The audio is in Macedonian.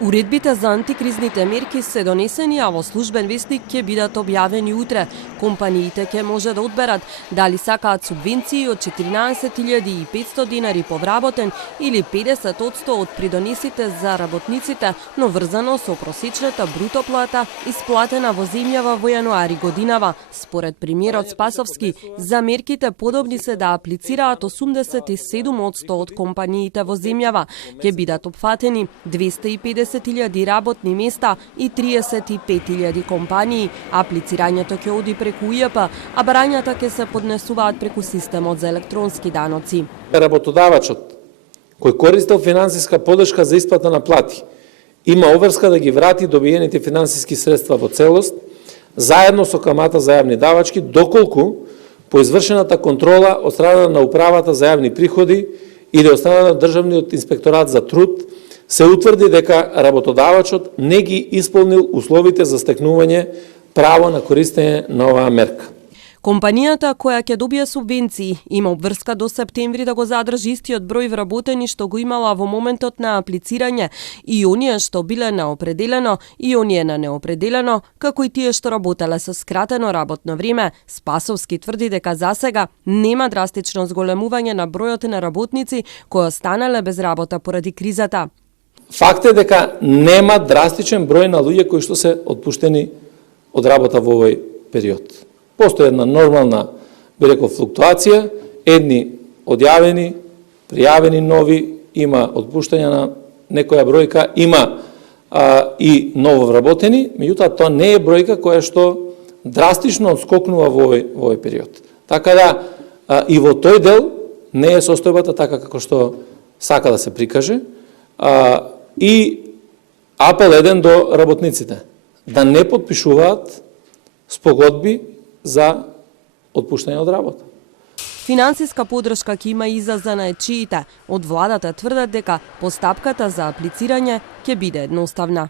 Уредбите за антикризните мерки се донесени, а во службен вестник ќе бидат објавени утре. Компаниите ќе може да одберат дали сакаат субвенции од 14.500 динари по вработен или 50% од придонесите за работниците, но врзано со просечната бруто плата исплатена во земјава во јануари годинава. Според премиерот Спасовски, за мерките подобни се да аплицираат 87% од компаниите во земјава. Ќе бидат опфатени 250.000 работни места и 35.000 компании. Аплицирањето ќе оди преку УЈП, а барањата ќе се поднесуваат преку системот за електронски даноци. Работодавачот кој користел финансиска поддршка за исплата на плати има обврска да ги врати добиените финансиски средства во целост, заедно со камата за јавни давачки, доколку по извршената контрола од страна на Управата за јавни приходи или од страна на Државниот инспекторат за труд се утврди дека работодавачот не ги исполнил условите за стекнување право на користење на оваа мерка. Компанијата која ќе добие субвенции има обврска до септември да го задржи истиот број вработени што го имала во моментот на аплицирање и оние што биле на определено и оние на неопределено, како и тие што работеле со скратено работно време. Спасовски тврди дека засега нема драстично зголемување на бројот на работници кои останале без работа поради кризата. Факт е дека нема драстичен број на луѓе кои што се отпуштени од работа во овој период. Постои една нормална, би рекол, флуктуација, едни одјавени, пријавени нови, има отпуштање на некоја бројка, има и ново вработени, меѓутоа тоа не е бројка која што драстично отскокнува во овој период. Така да и во тој дел не е состојбата така како што сака да се прикаже, и апел еден до работниците да не потпишуваат спогодби за отпуштање од работа. Финансиска поддршка ќе има и за занаетчиите. Од владата тврдат дека постапката за аплицирање ќе биде едноставна.